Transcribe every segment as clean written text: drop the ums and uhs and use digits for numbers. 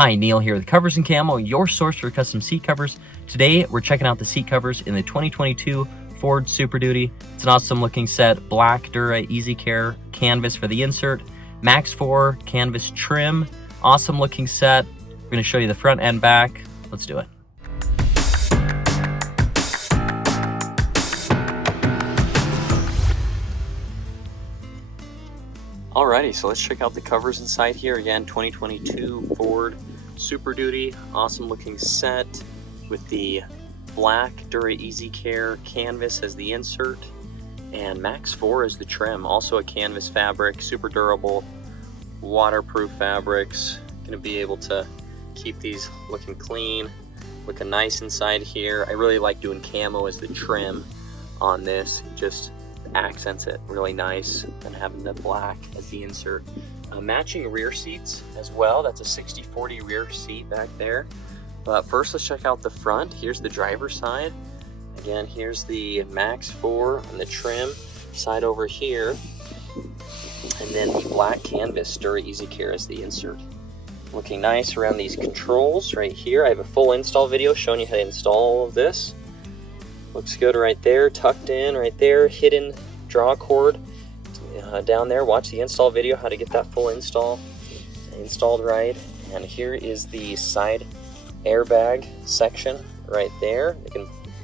Hi, Neil here with Covers Camo, your source for custom seat covers. Today, we're checking out the seat covers in the 2022 Ford Super Duty. It's an awesome looking set, black Dura Easy Care canvas for the insert, Max-4 canvas trim, awesome looking set. We're gonna show you the front and back. Let's do it. Alrighty, so let's check out the covers inside here. Again, 2022 Ford Super Duty, awesome looking set with the black Dura Easy Care canvas as the insert and Max-4 as the trim. Also a canvas fabric, super durable, waterproof fabrics. Gonna be able to keep these looking clean, looking nice inside here. I really like doing camo as the trim on this. Just accents it really nice, and having the black as the insert. Matching rear seats as well. That's a 60/40 rear seat back there. But first, let's check out the front. Here's the driver's side. Again, here's the Max-4 on the trim side over here, and then the black canvas Dura Easy Care as the insert. Looking nice around these controls right here. I have a full install video showing you how to install all of this. Looks good right there, tucked in right there, hidden draw cord down there. Watch the install video, how to get that full installed right. And here is the side airbag section right there.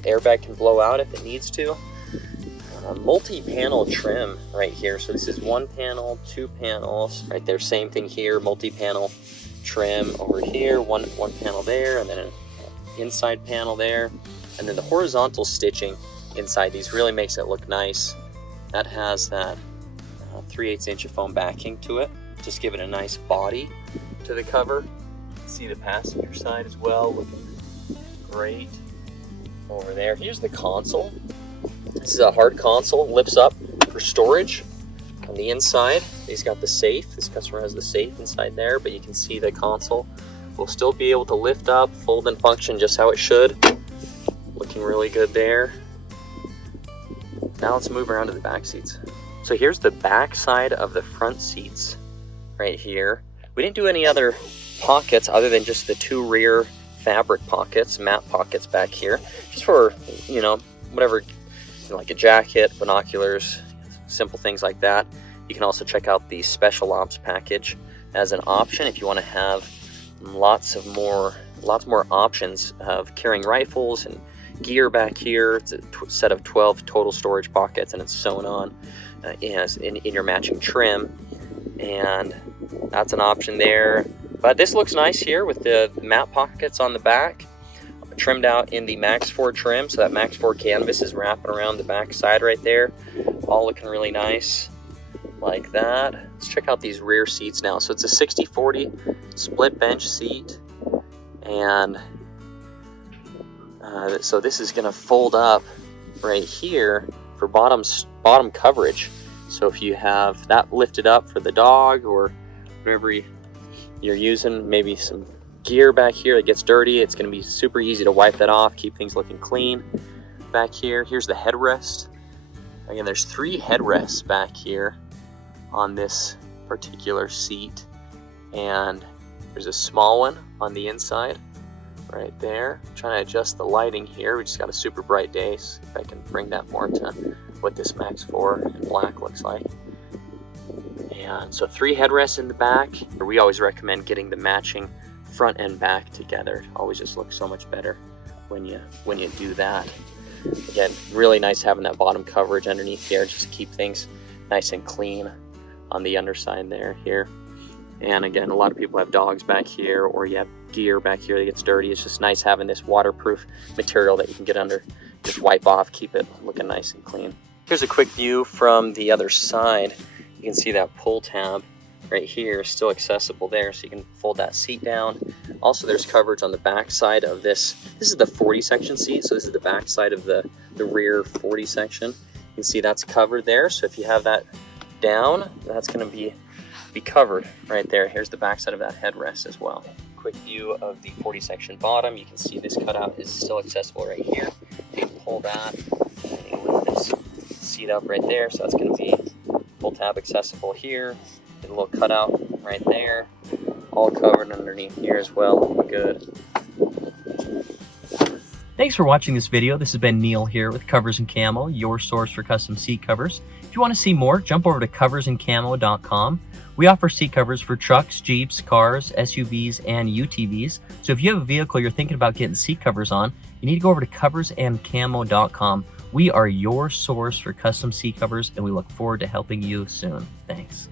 Airbag can blow out if it needs to. Multi-panel trim right here. So this is one panel, two panels right there. Same thing here, multi-panel trim over here, one panel there, and then an inside panel there. And then the horizontal stitching inside these really makes it look nice. That has that 3/8 inch of foam backing to it. Just give it a nice body to the cover. See the passenger side as well, looking great over there. Here's the console. This is a hard console, lifts up for storage. On the inside, he's got the safe. This customer has the safe inside there, but you can see the console will still be able to lift up, fold and function just how it should. Looking really good there. Now let's move around to the back seats. So here's the back side of the front seats right here. We didn't do any other pockets other than just the two rear fabric pockets, matte pockets back here, just for, you know, whatever, like a jacket, binoculars, simple things like that. You can also check out the special ops package as an option if you want to have lots more options of carrying rifles and gear back here. It's a set of 12 total storage pockets, and it's sewn on in your matching trim, and that's an option there. But this looks nice here with the matte pockets on the back, trimmed out in the Max-4 trim, so that Max-4 canvas is wrapping around the back side right there, all looking really nice like that. Let's check out these rear seats now. So it's a 60/40 split bench seat, and so this is going to fold up right here for bottom coverage. So if you have that lifted up for the dog or whatever you're using, maybe some gear back here that gets dirty, it's going to be super easy to wipe that off, keep things looking clean back here. Here's the headrest. Again, there's 3 headrests back here on this particular seat, and there's a small one on the inside right there. I'm trying to adjust the lighting here. We just got a super bright day, so if I can bring that more to what this Max-4 in black looks like. And so 3 headrests in the back. We always recommend getting the matching front and back together. It always just looks so much better when you do that. Again, really nice having that bottom coverage underneath here just to keep things nice and clean on the underside there here. And again, a lot of people have dogs back here, or you have gear back here that gets dirty. It's just nice having this waterproof material that you can get under, just wipe off, keep it looking nice and clean. Here's a quick view from the other side. You can see that pull tab right here is still accessible there, so you can fold that seat down. Also, there's coverage on the back side of this. This is the 40 section seat, so this is the back side of the rear 40 section. You can see that's covered there, so if you have that down, that's going to be covered right there. Here's the back side of that headrest as well. Quick view of the 40 section bottom. You can see this cutout is still accessible right here. You can pull that and you lift this seat up right there, so that's going to be pull tab accessible here. Get a little cutout right there. all covered underneath here as well. Good. Thanks for watching this video. This has been Neil here with Covers Camo, your source for custom seat covers. If you want to see more, jump over to coversandcamo.com. We offer seat covers for trucks, Jeeps, cars, SUVs, and UTVs. So if you have a vehicle you're thinking about getting seat covers on, you need to go over to coversandcamo.com. We are your source for custom seat covers, and we look forward to helping you soon. Thanks.